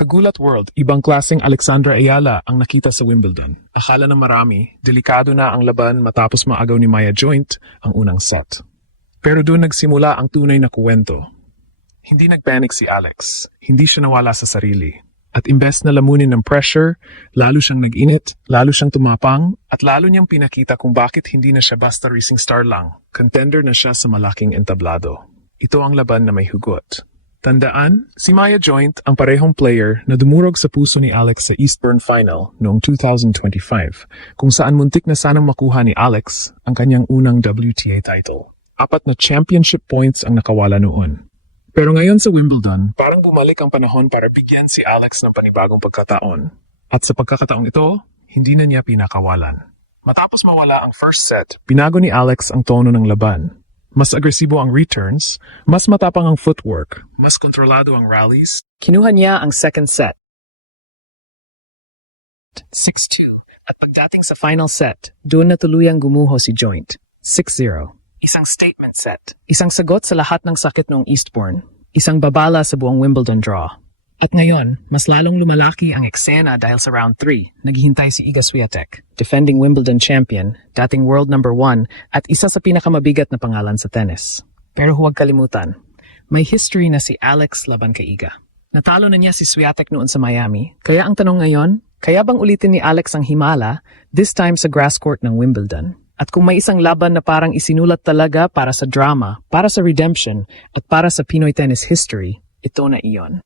Kagulat World, ibang klaseng Alexandra Ayala ang nakita sa Wimbledon. Akala ng marami, delikado na ang laban matapos maagaw ni Maya Joint ang unang set. Pero doon nagsimula ang tunay na kuwento. Hindi nagpanic si Alex, hindi siya nawala sa sarili. At imbes na lamunin ng pressure, lalo siyang nag-init, lalo siyang tumapang, at lalo niyang pinakita kung bakit hindi na siya basta racing star lang. Contender na siya sa malaking entablado. Ito ang laban na may hugot. Tandaan, si Maya Joint ang parehong player na dumurog sa puso ni Alex sa Eastbourne Final noong 2025, kung saan muntik na sanang makuha ni Alex ang kanyang unang WTA title. 4 na championship points ang nakawala noon. Pero ngayon sa Wimbledon, parang bumalik ang panahon para bigyan si Alex ng panibagong pagkataon. At sa pagkakataong ito, hindi na niya pinakawalan. Matapos mawala ang first set, binago ni Alex ang tono ng laban. Mas agresibo ang returns, mas matapang ang footwork, mas kontrolado ang rallies. Kinuha niya ang second set. 6-2. At pagdating sa final set, doon na tuluyang gumuho si Joint. 6-0. Isang statement set. Isang sagot sa lahat ng sakit noong Eastbourne. Isang babala sa buong Wimbledon draw. At ngayon, mas lalong lumalaki ang eksena dahil sa round 3, naghihintay si Iga Swiatek, defending Wimbledon champion, dating world number 1, at isa sa pinakamabigat na pangalan sa tennis. Pero huwag kalimutan, may history na si Alex laban kay Iga. Natalo na niya si Swiatek noon sa Miami, kaya ang tanong ngayon, kaya bang ulitin ni Alex ang himala, this time sa grass court ng Wimbledon? At kung may isang laban na parang isinulat talaga para sa drama, para sa redemption, at para sa Pinoy tennis history, ito na iyon.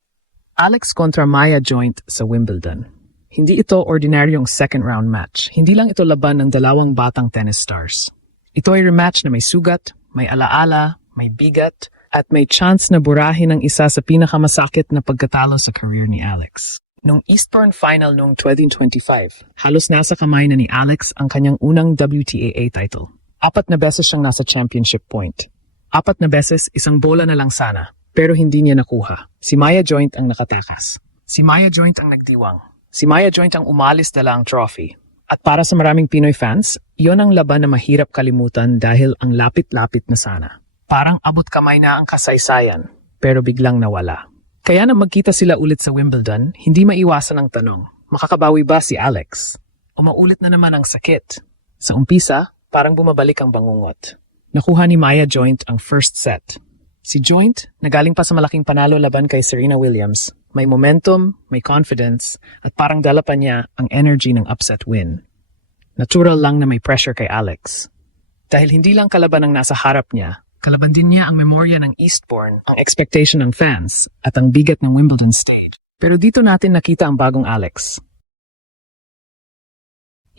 Alex kontra Maya Joint sa Wimbledon. Hindi ito ordinaryong second round match. Hindi lang ito laban ng dalawang batang tennis stars. Ito ay rematch na may sugat, may alaala, may bigat, at may chance na burahin ang isa sa pinakamasakit na pagkatalo sa career ni Alex. Noong Eastbourne Final noong 2025, halos nasa kamay na ni Alex ang kanyang unang WTA title. 4 na beses siyang nasa championship point. 4 na beses, isang bola na lang sana. Pero hindi niya nakuha. Si Maya Joint ang nakatakas. Si Maya Joint ang nagdiwang. Si Maya Joint ang umalis dala ang trophy. At para sa maraming Pinoy fans, iyon ang laban na mahirap kalimutan dahil ang lapit-lapit na sana. Parang abot kamay na ang kasaysayan, pero biglang nawala. Kaya na magkita sila ulit sa Wimbledon, hindi maiwasan ang tanong, makakabawi ba si Alex? O maulit na naman ang sakit? Sa umpisa, parang bumabalik ang bangungot. Nakuha ni Maya Joint ang first set. Si Joint, nagaling pa sa malaking panalo laban kay Serena Williams, may momentum, may confidence, at parang dala pa niya ang energy ng upset win. Natural lang na may pressure kay Alex. Dahil hindi lang kalaban ang nasa harap niya, kalaban din niya ang memorya ng Eastbourne, ang expectation ng fans, at ang bigat ng Wimbledon stage. Pero dito natin nakita ang bagong Alex.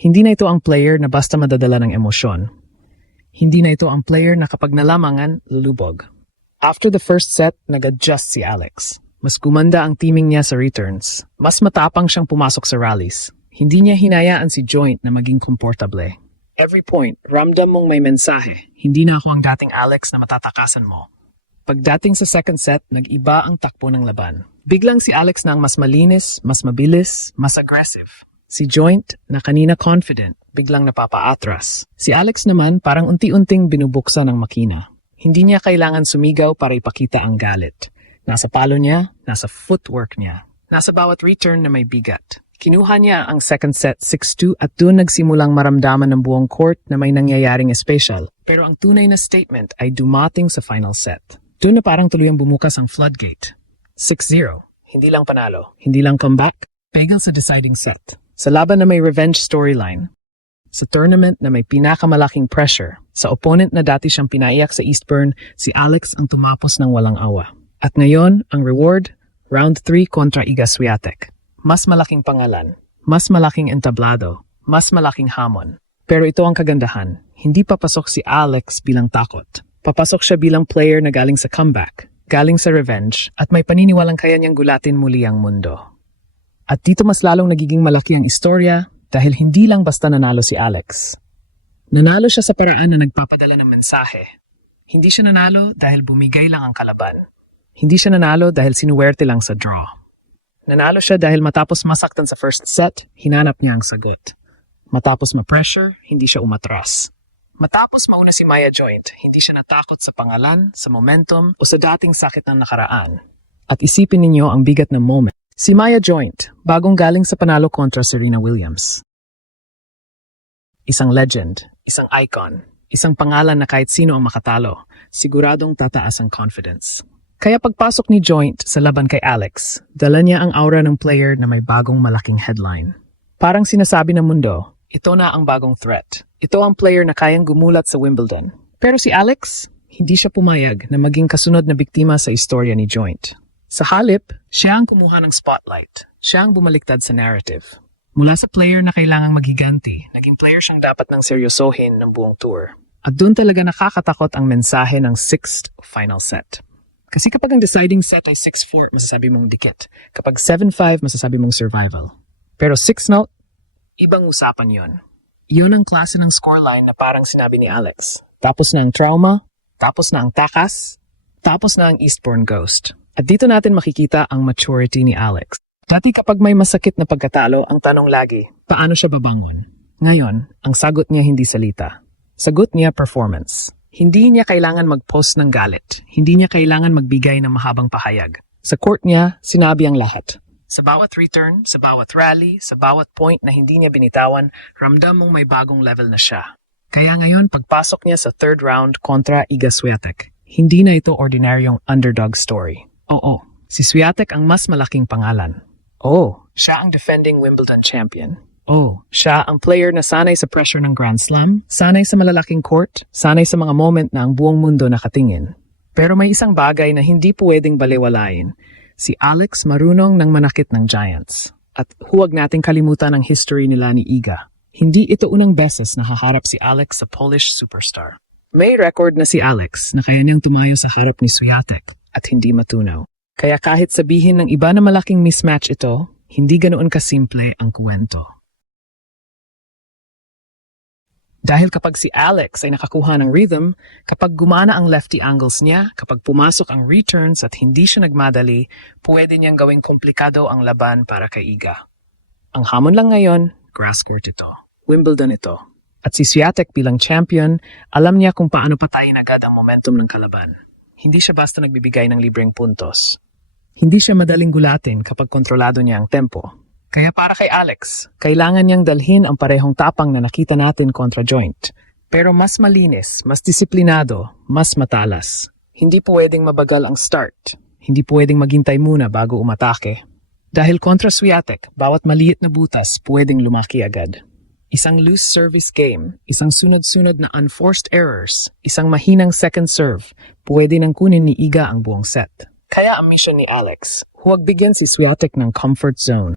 Hindi na ito ang player na basta madadala ng emosyon. Hindi na ito ang player na kapag nalamangan, lulubog. After the first set, nag-adjust si Alex. Mas gumanda ang teaming niya sa returns. Mas matapang siyang pumasok sa rallies. Hindi niya hinayaan si Joint na maging komportable. Every point, ramdam mong may mensahe. Hindi na ako ang dating Alex na matatakasan mo. Pagdating sa second set, nag-iba ang takbo ng laban. Biglang si Alex na ang mas malinis, mas mabilis, mas aggressive. Si Joint, na kanina confident, biglang napapaatras. Si Alex naman parang unti-unting binubuksan ng makina. Hindi niya kailangan sumigaw para ipakita ang galit. Nasa palo niya, nasa footwork niya, nasa bawat return na may bigat. Kinuha niya ang second set 6-2 at doon nagsimulang maramdaman ng buong court na may nangyayaring special. Pero ang tunay na statement ay dumating sa final set. Doon na parang tuluyang bumukas ang floodgate. 6-0. Hindi lang panalo, hindi lang comeback, pegel sa deciding set. Sa laban na may revenge storyline. Sa tournament na may pinakamalaking pressure, sa opponent na dati siyang pinaiyak sa Eastbourne, si Alex ang tumapos ng walang awa. At ngayon, ang reward, round 3 kontra Iga Swiatek. Mas malaking pangalan, mas malaking entablado, mas malaking hamon. Pero ito ang kagandahan, hindi papasok si Alex bilang takot. Papasok siya bilang player na galing sa comeback, galing sa revenge, at may paniniwalang kaya niyang gulatin muli ang mundo. At dito mas lalong nagiging malaki ang istorya, dahil hindi lang basta nanalo si Alex. Nanalo siya sa paraan na nagpapadala ng mensahe. Hindi siya nanalo dahil bumigay lang ang kalaban. Hindi siya nanalo dahil sinuwerte lang sa draw. Nanalo siya dahil matapos masaktan sa first set, hinanap niya ang sagot. Matapos ma-pressure, hindi siya umatras. Matapos mauna si Maya Joint, hindi siya natakot sa pangalan, sa momentum, o sa dating sakit ng nakaraan. At isipin ninyo ang bigat ng moment. Si Maya Joint, bagong galing sa panalo kontra Serena Williams. Isang legend, isang icon, isang pangalan na kahit sino ang makatalo, siguradong tataas ang confidence. Kaya pagpasok ni Joint sa laban kay Alex, dala niya ang aura ng player na may bagong malaking headline. Parang sinasabi ng mundo, ito na ang bagong threat. Ito ang player na kayang gumulat sa Wimbledon. Pero si Alex, hindi siya pumayag na maging kasunod na biktima sa istorya ni Joint. Sa halip, siya ang kumuha ng spotlight. Siya ang bumaliktad sa narrative. Mula sa player na kailangang maghiganti, naging player siyang dapat ng seryosohin ng buong tour. At doon talaga nakakatakot ang mensahe ng sixth final set. Kasi kapag ang deciding set ay 6-4, masasabi mong dikit. Kapag 7-5, masasabi mong survival. Pero 6-0, ibang usapan yon. Iyon ang klase ng scoreline na parang sinabi ni Alex. Tapos na ang trauma, tapos na ang takas, tapos na ang Eastbourne Ghost. At dito natin makikita ang maturity ni Alex. Dati kapag may masakit na pagkatalo, ang tanong lagi, paano siya babangon? Ngayon, ang sagot niya hindi salita. Sagot niya performance. Hindi niya kailangan mag-post ng galit. Hindi niya kailangan magbigay ng mahabang pahayag. Sa court niya, sinabi ang lahat. Sa bawat return, sa bawat rally, sa bawat point na hindi niya binitawan, ramdam mong may bagong level na siya. Kaya ngayon, pagpasok niya sa third round kontra Iga Swiatek, hindi na ito ordinaryong underdog story. Oo, si Swiatek ang mas malaking pangalan. Oh, siya ang defending Wimbledon champion. Oh, siya ang player na sanay sa pressure ng Grand Slam, sanay sa malalaking court, sanay sa mga moment na ang buong mundo nakatingin. Pero may isang bagay na hindi pwedeng balewalain. Si Alex marunong ng manakit ng Giants. At huwag nating kalimutan ang history nila ni Iga. Hindi ito unang beses na haharap si Alex sa Polish superstar. May record na si Alex na kaya niyang tumayo sa harap ni Swiatek at hindi matunaw. Kaya kahit sabihin ng iba na malaking mismatch ito, hindi ganoon kasimple ang kwento. Dahil kapag si Alex ay nakakuha ng rhythm, kapag gumana ang lefty angles niya, kapag pumasok ang returns at hindi siya nagmadali, pwede niyang gawing komplikado ang laban para kay Iga. Ang hamon lang ngayon, grass court ito. Wimbledon ito. At si Swiatek bilang champion, alam niya kung paano patayin agad ang momentum ng kalaban. Hindi siya basta nagbibigay ng libreng puntos. Hindi siya madaling gulatin kapag kontrolado niya ang tempo. Kaya para kay Alex, kailangan niyang dalhin ang parehong tapang na nakita natin kontra Joint. Pero mas malinis, mas disiplinado, mas matalas. Hindi pwedeng mabagal ang start. Hindi pwedeng maghintay muna bago umatake. Dahil kontra Swiatek, bawat maliit na butas pwedeng lumaki agad. Isang loose service game, isang sunod-sunod na unforced errors, isang mahinang second serve, pwede nang kunin ni Iga ang buong set. Kaya ang mission ni Alex, huwag bigyan si Swiatek ng comfort zone.